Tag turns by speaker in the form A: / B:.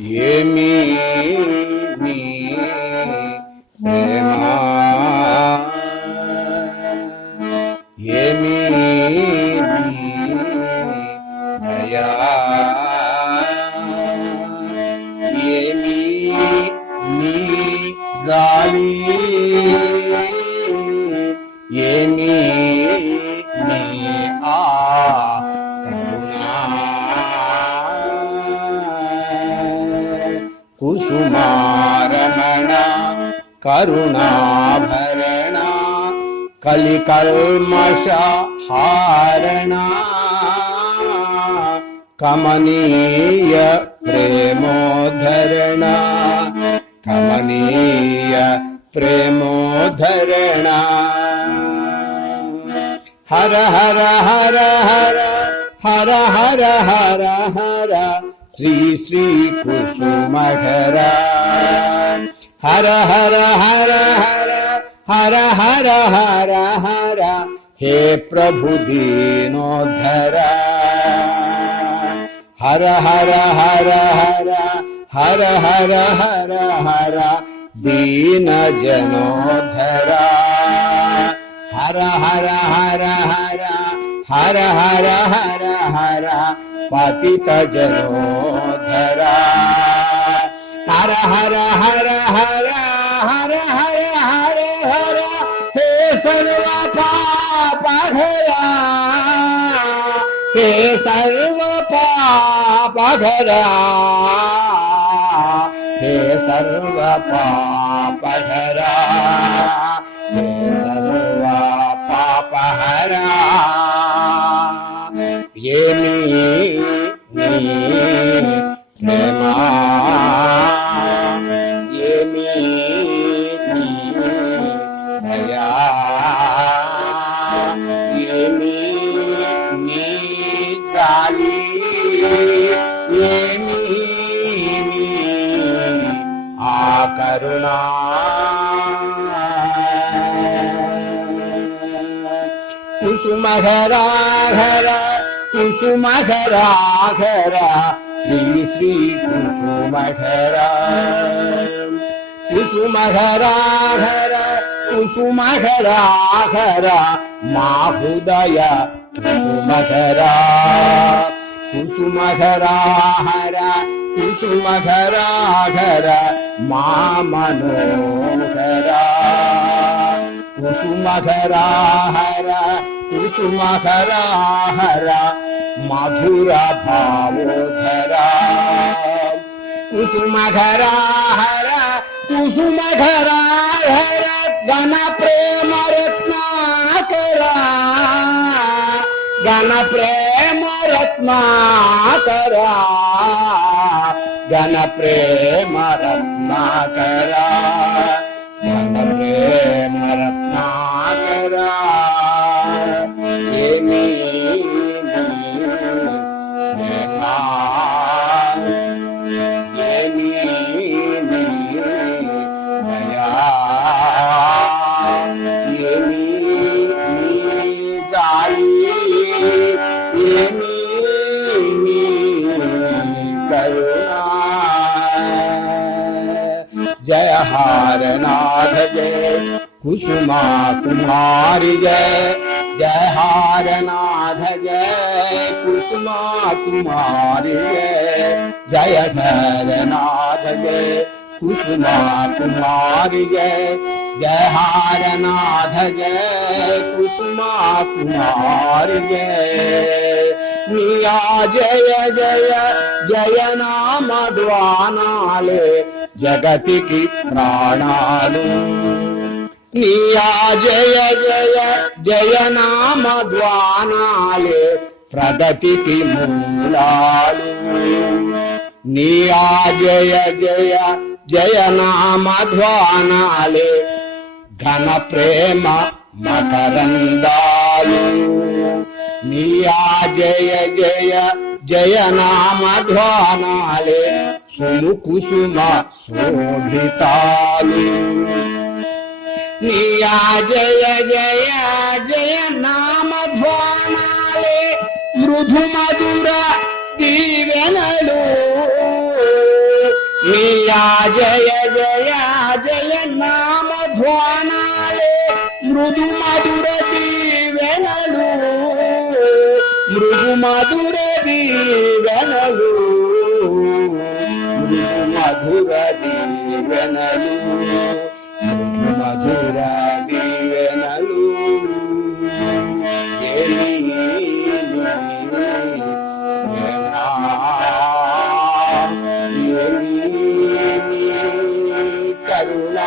A: yeminimi ema yeminime ya yemini zalim కరుణాభరణ కలికల్మషహారణ. కమనీయ ప్రేమోధరణ కమనీయ ప్రేమోధరణ హర హర హర హర హర హర హర హర శ్రీ శ్రీ हर हर हर हर हर हर हर हर हे प्रभु दीनोधर हर हर हर हर हर हर हर हर दीन जनोधर हर हर हर हर हर हर हर हर पतित जनोधरा हर हर हर हर हर हर हर हर, हे सर्व पाप हरा हे सर्व पाप हरा हे सर्व पाप हरा करुणा। कुसुमघराघर घरा श्री श्री कुसुमघर कुसुमघराघर कुसुमघराघर माहुदय कुसुमघरा हरा కుసుమఘరాఘర మా మనోహరా కుసుమఘరాహర కుసుమఘరాహర మధుర భావోధరా కుసుమఘరాహర కుసుమఘరాహర గణ ప్రేమ రత్నా గణ ప్రేమ రత్నాకర గణ ప్రేమ రత్నాకర గణ ప్రేమ हारनाथ जय कुसुमा कुसुमाुार जय जय हारनाथ जय कुसुमा कुसमाुार जय जय हर जय कुसुमा कुसुमाुार जय जय हारनाथ जय कुसुमा कुसमाुार जय म्या जय जय। जय नाम द्वानाले। జగతికి ప్రాణాలు. నియా జయ జయ జయ నామ ద్వానాలే ప్రగతికి మూలాలు. నియా జయ జయ జయ నామ ధ్వానాలే ఘన ప్రేమ మకరందాలు. నియా జయ జయ జయ నామ ధ్వానాలే కుసుమ శోభితాలు నియా జయ జయ జయ నామధ్వానాలే మృదు మధుర దీవెనలు నియా జయ జయ జయ నామధ్వానాలే మృదు మధుర దీవెనలు. మృదు మధుర దీవెనలు. మధుర దీవెనలు మధుర దీవెనలు కరుణా